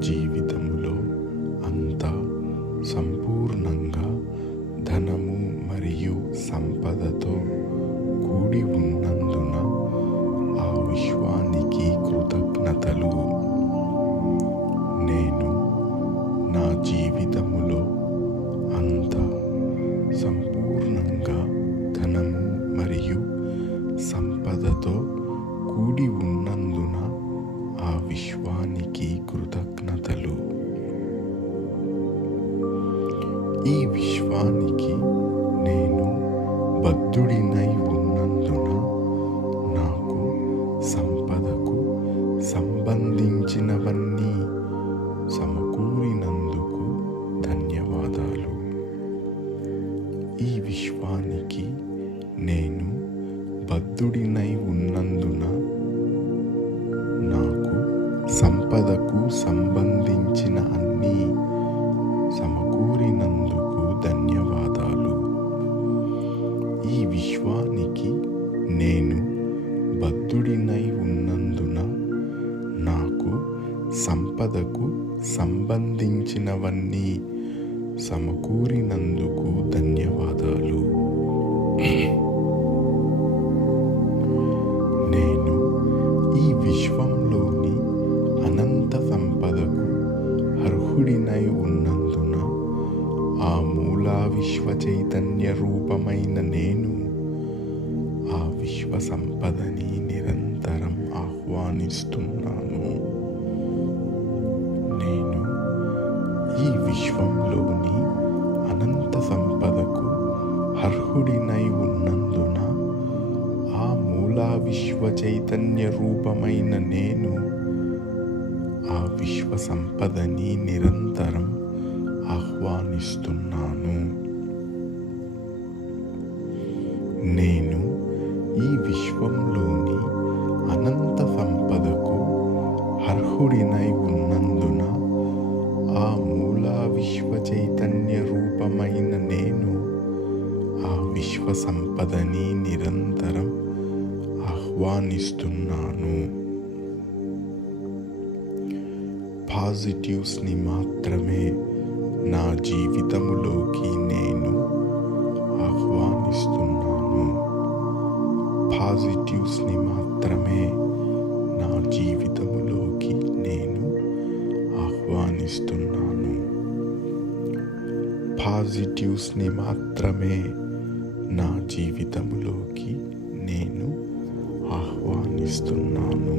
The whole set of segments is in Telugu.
జీవితములో అంతా సంపూర్ణంగా ధనము మరియు సంపదతో కూడి ఉన్నందున ఆ విశ్వానికి కృతజ్ఞతలు. నేను నా జీవితములో అంతా సంపూర్ణంగా ధనము మరియు సంపదతో కూడి ఉన్నందున ఆ విశ్వానికి కృతజ్ఞతలు. ఈ విశ్వానికి నేను బద్ధుడినై ఉన్నందున నాకు సంపదకు సంబంధించినవన్నీ సమకూరినందుకు ధన్యవాదాలు. ఈ విశ్వానికి నేను బద్ధుడినై ఉన్నందున నాకు సంపదకు సంబంధించిన అన్నీ సమకూరినందుకు ధన్యవాదాలు. ఈ విశ్వానికి నేను బద్ధుడినై ఉన్నందున నాకు సంపదకు సంబంధించినవన్నీ సమకూరినందుకు ధన్యవాదాలు. నేను ఈ విశ్వంలోని అనంత సంపదకు అర్హుడినై ఉన్నందున ఆ మూలా విశ్వ చైతన్య రూపమైన నేను ఆ విశ్వ సంపదని నిరంతరం ఆహ్వానిస్తున్నాను. నేను ఈ విశ్వంలోని అనంత సంపదకు అర్హుడినై ఉన్నందున ఆ మూలా విశ్వ చైతన్య రూపమైన నేను ఆ విశ్వ సంపదని నిరంతరం ఆహ్వానిస్తున్నాను. నేను ఈ విశ్వంలోని అనంత సంపదకు అర్హుడినై ఉన్నందున ఆ మూలా విశ్వ చైతన్య రూపమైన నేను ఆ విశ్వ సంపదని నిరంతరం ఆహ్వానిస్తున్నాను. పాజిటివ్స్ని మాత్రమే నా జీవితములోకి నేను ఆహ్వానిస్తున్నాను. పాజిటివ్స్ని మాత్రమే నా జీవితములోకి నేను ఆహ్వానిస్తున్నాను. పాజిటివ్స్ని మాత్రమే నా జీవితములోకి నేను ఆహ్వానిస్తున్నాను.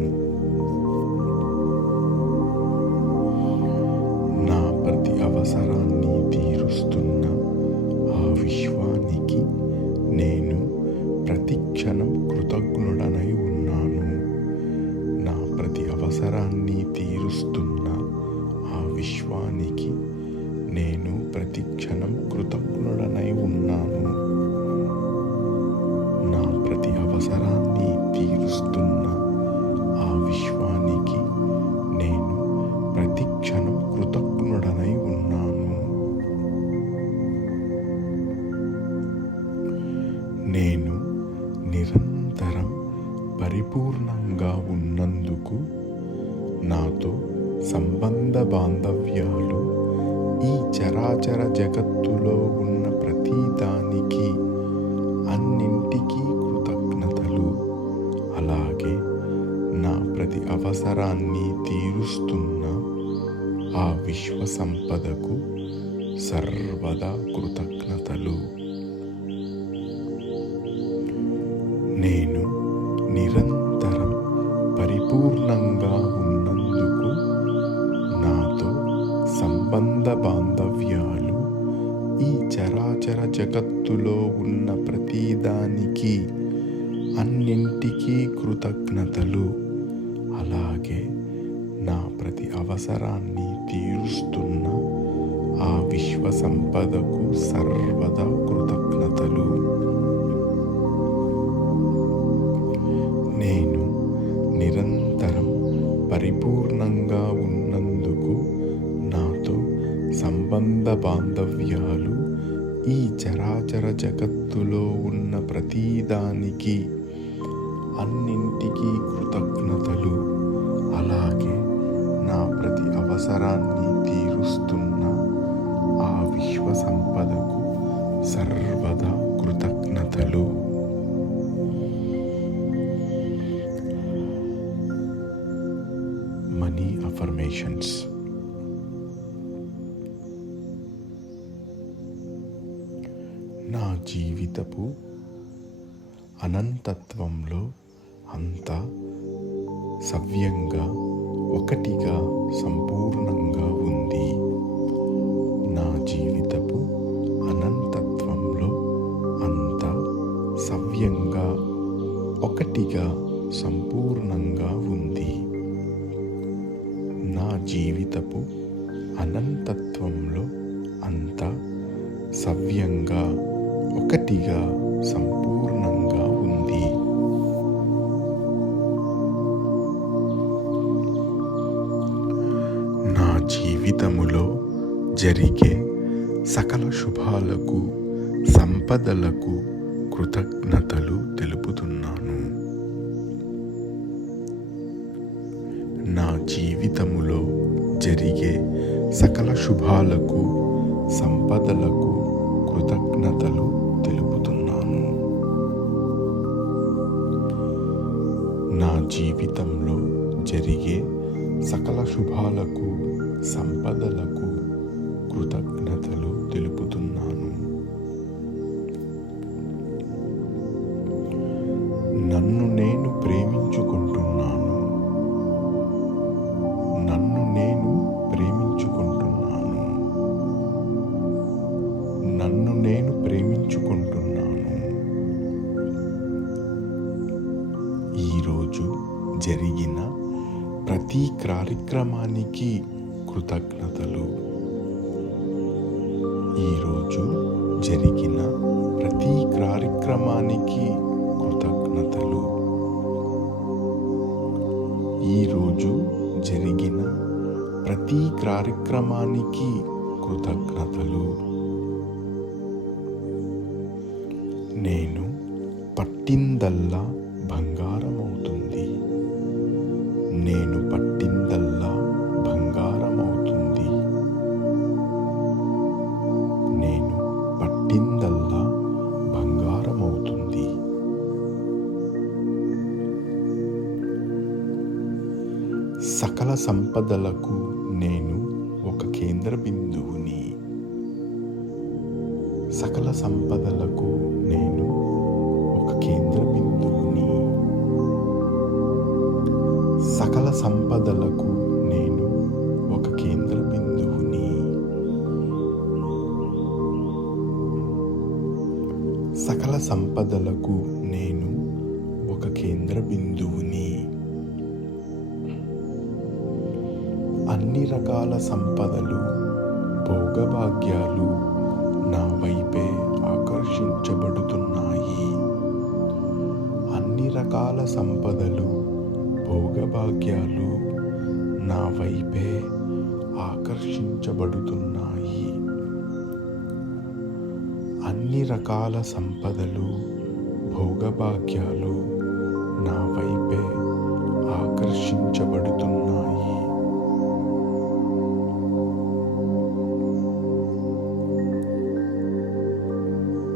నా ప్రతి అవసరాన్ని తీరుస్తున్న ఆ విశ్వానికి నేను ప్రతిక్షణం కృతజ్ఞుడనై ఉన్నాను. నా ప్రతి అవసరాన్ని తీరుస్తున్న ఆ విశ్వానికి నేను ప్రతిక్షణం కృతజ్ఞుడనై ఉన్నాను. నా ప్రతి అవసరాన్ని తీరుస్తున్న ఆ విశ్వానికి నేను ప్రతిక్షణం కృతజ్ఞుడనై ఉన్నాను. నేను నిరంతరం పరిపూర్ణంగా ఉన్నందుకు నాతో సంబంధ బాంధవ్యాలు ఈ చరాచర జగత్తులో ఉన్న ప్రతి దానికి అన్నింటికీ కృతజ్ఞతలు. అలాగే నా ప్రతి అవసరాన్ని తీరుస్తున్న ఆ విశ్వ సంపదకు సర్వదా కృతజ్ఞతలు. నేను నిరంతరం పరిపూర్ణంగా ఉన్నందుకు నాతో సంబంధ బాంధవ్యాలు ఈ చరాచర జగత్తులో ఉన్న ప్రతిదానికి అన్నింటికీ కృతజ్ఞతలు. అలాగే నా ప్రతి అవసరాన్ని తీరుస్తున్న ఆ విశ్వ సంపదకు సర్వదా కృతజ్ఞతలు. నేను నిరంతరం పరిపూర్ణంగా ఉన్నందుకు నాతో సంబంధ బాంధవ్యాలు ఈ చరాచర జగత్తులో ఉన్న ప్రతిదానికి అన్నింటికీ కృతజ్ఞతలు. అలాగే నా నా ప్రతి అవసరాన్ని తీరుస్తున్న ఆ విశ్వ సంపదకు సర్వదా కృతజ్ఞతలు. Money affirmations. నా జీవితపు అనంతత్వంలో అంతా సవ్యంగా ఒకటిగా సంపూర్ణంగా ఉంది. నా జీవితపు అనంతత్వంలో అంతా సవ్యంగా ఒకటిగా సంపూర్ణంగా ఉంది. నా జీవితపు అనంతత్వంలో అంతా సవ్యంగా ఒకటిగా సంపూర్ణంగా ఉంది. నా జీవితములో జరిగే సకల శుభాలకు, సంపదలకు కృతజ్ఞతలు తెలుపుతున్నాను. నా జీవితములో జరిగే సకల శుభాలకు, సంపదలకు కృతజ్ఞతలు తెలుపుతున్నాను. నా జీవితంలో జరిగే సకల శుభాలకు, సంపదలకు కృతజ్ఞతలు తెలుపుతున్నాను. నన్ను నేను ప్రేమించుకుంటున్నాను. నన్ను నేను ప్రేమించుకుంటున్నాను. నన్ను నేను ప్రేమించుకుంటున్నాను. ఈరోజు జరిగిన ప్రతి కార్యక్రమానికి కృతజ్ఞతలు. ఈరోజు జరిగిన ప్రతి కార్యక్రమానికి కృతజ్ఞతలు. ఈరోజు జరిగిన ప్రతి కార్యక్రమానికి కృతజ్ఞతలు. నేను పట్టిందల్లా బంగారమవుతుంది. నేను పట్టిందల్లా బంగారమవుతుంది. నేను పట్టిందల్లా బంగారమవుతుంది. సకల సంపదలకు నేను ఒక కేంద్ర బిందువుని. సకల సంపదలకు నేను ఒక కేంద్ర బిందువుని. సకల సంపదలకు నేను ఒక కేంద్ర బిందువుని. సకల సంపదలకు నేను ఒక కేంద్ర బిందువుని. అన్ని రకాల సంపదలు, భోగభాగ్యాలు నా వైపే ఆకర్షించబడుతున్నాయి. అన్ని రకాల సంపదలు, భోగభాగ్యాలు నా వైపే ఆకర్షించబడుతున్నాయి. అన్ని రకాల సంపదలు, భోగభాగ్యాలు నా వైపే ఆకర్షించబడుతున్నాయి.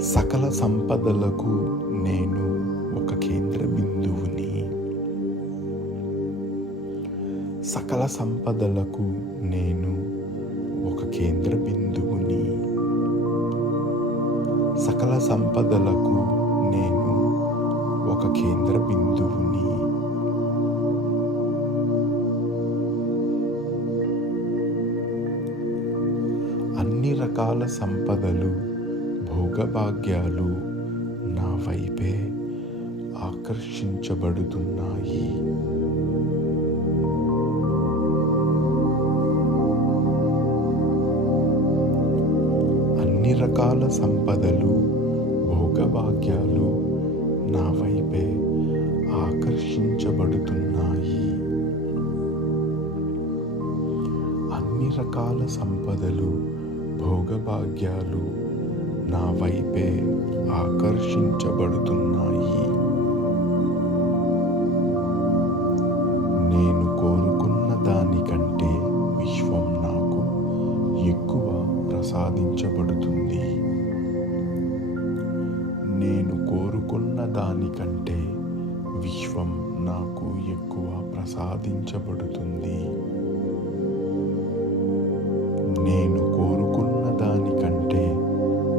సకల సంపదలకు నేను ఒక కేంద్ర బిందువుని. సకల సంపదలకు నేను ఒక కేంద్ర బిందువుని. సకల సంపదలకు నేను ఒక కేంద్ర బిందువుని. అన్ని రకాల సంపదలు, భోగభాగ్యాలు నా వైపే ఆకర్షించబడుతున్నాయి. అన్ని రకాల సంపదలు, భోగభాగ్యాలు నా వైపే ఆకర్షించబడుతున్నాయి. అన్ని రకాల సంపదలు, భోగభాగ్యాలు నా వైపే ఆకర్షించబడుతున్నాయి. నేను కోరుకున్న దానికంటే ఎక్కువ ప్రసాదించబడుతుంది. నేను కోరుకున్న దానికంటే విశ్వం నాకు ఎక్కువ ప్రసాదించబడుతుంది. నేను కోరుకున్న దానికంటే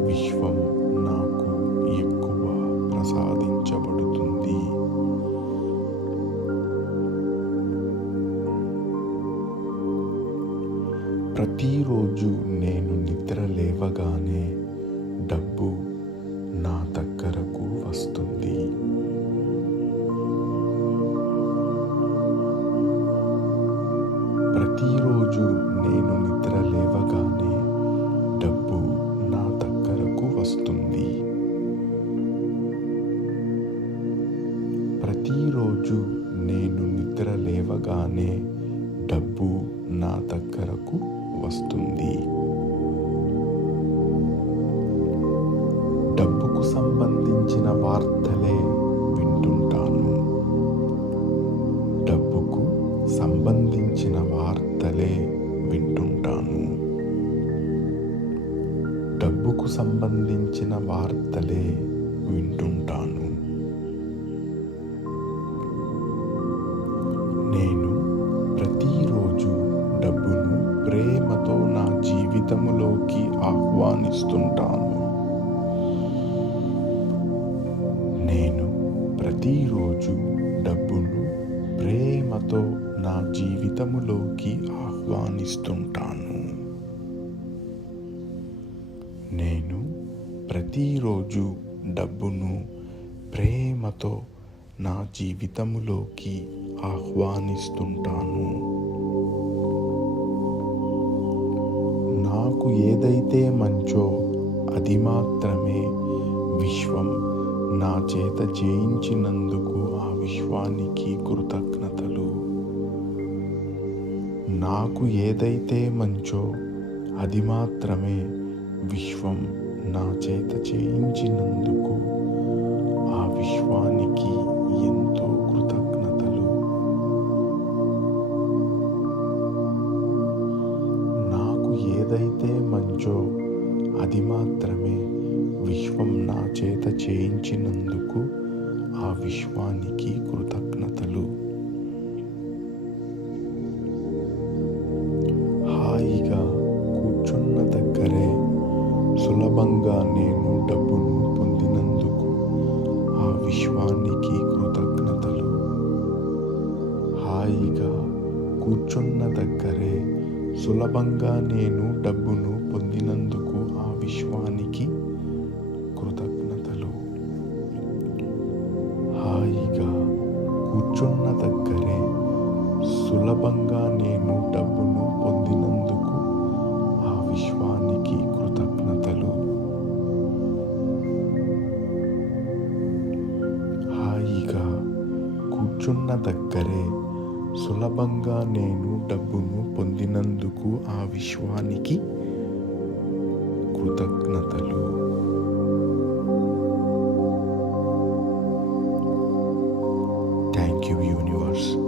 విశ్వం నాకు ఎక్కువ ప్రసాదించబడుతుంది. ప్రతిరోజు నేను నిద్ర లేవగానే డబ్బు నా దగ్గరకు వస్తుంది. ప్రతిరోజు నేను నిద్ర లేవగానే డబ్బు నా దగ్గరకు వస్తుంది. ప్రతిరోజు నేను నిద్ర లేవగానే డబ్బు నా దగ్గరకు వస్తుంది. డబ్బుకు సంబంధించిన వార్తలే వింటుంటాను. డబ్బుకు సంబంధించిన వార్తలే వింటుంటాను. డబ్బుకు సంబంధించిన వార్తలే వింటుంటాను. నేను ప్రతిరోజు డబ్బును ప్రేమతో నా జీవితంలోకి ఆహ్వానిస్తుంటాను. నేను ప్రతిరోజు డబ్బును ప్రేమతో నా జీవితంలోకి ఆహ్వానిస్తుంటాను. నేను ప్రతిరోజు డబ్బును ప్రేమతో నా జీవితంలోకి ఆహ్వానిస్తుంటాను. నాకు ఏదైతే మంచో అది మాత్రమే విశ్వం నా చేత చేయించినందుకు ఆ విశ్వానికి కృతజ్ఞతలు. నాకు ఏదైతే మంచో అది మాత్రమే విశ్వం నా చేత చేయించినందుకు ఆ విశ్వానికి ఎంతో కృతజ్ఞతలు. నాకు ఏదైతే మంచో అది మాత్రమే విశ్వం నా చేత చేయించినందుకు ఆ విశ్వానికి కృతజ్ఞతలు. హాయిగా కూర్చున్న దగ్గరే సులభంగా నేను డబ్బును పొందినందుకు ఆ విశ్వానికి కృతజ్ఞతలు. హాయిగా కూర్చున్న దగ్గరే సులభంగా నేను డబ్బును పొందినందుకు ఆ విశ్వానికి కృతజ్ఞతలు. హాయిగా కూర్చున్న దగ్గరే సులభంగా నేను డబ్బును పొందినందుకు ఆ విశ్వానికి కృతజ్ఞతలు. హాయిగా కూర్చున్న దగ్గరే సులభంగా నేను డబ్బును పొందినందుకు ఆ విశ్వానికి కృతజ్ఞతలు. Thank you, universe.